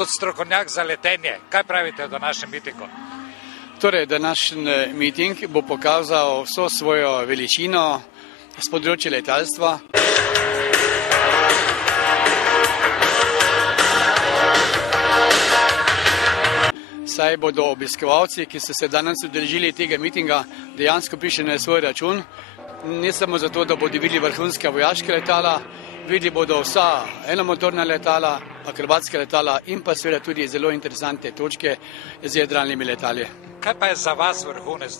kot strokovnjak za letenje, kaj pravite o današnjem mitingu? Torej, današnji miting bo pokazal vso svojo veličino s področja letalstva. Saj bodo obiskovalci, ki so se danes udeležili tega mitinga, dejansko prišli na svoj račun. Ne samo zato, da bodo videli vrhunska vojaška letala, videli bodo vsa enomotorna letala, akrobatska letala in pa seveda tudi zelo interesantne točke z jadralnimi letali. Kaj pa je za vas vrhunec?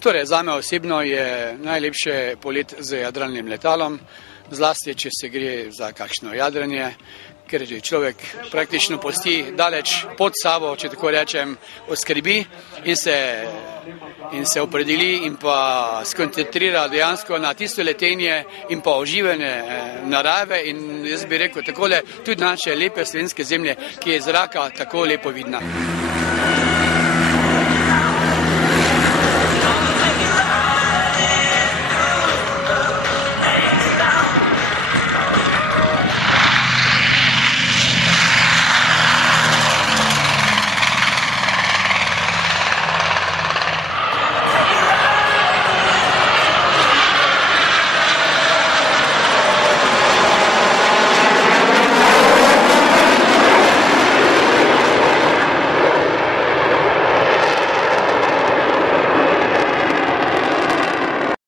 Torej, zame osebno je najlepše polet z jadralnim letalom, zlasti, če se gre za kakšno jadranje, ker že človek praktično pusti daleč pod sabo, če tako rečem, oskrbi in se opredeli in pa skoncentrira dejansko na tisto letenje in pa uživanje narave in jaz bi rekel takole tudi naše lepe slovenske zemlje, ki je iz zraka tako lepo vidna.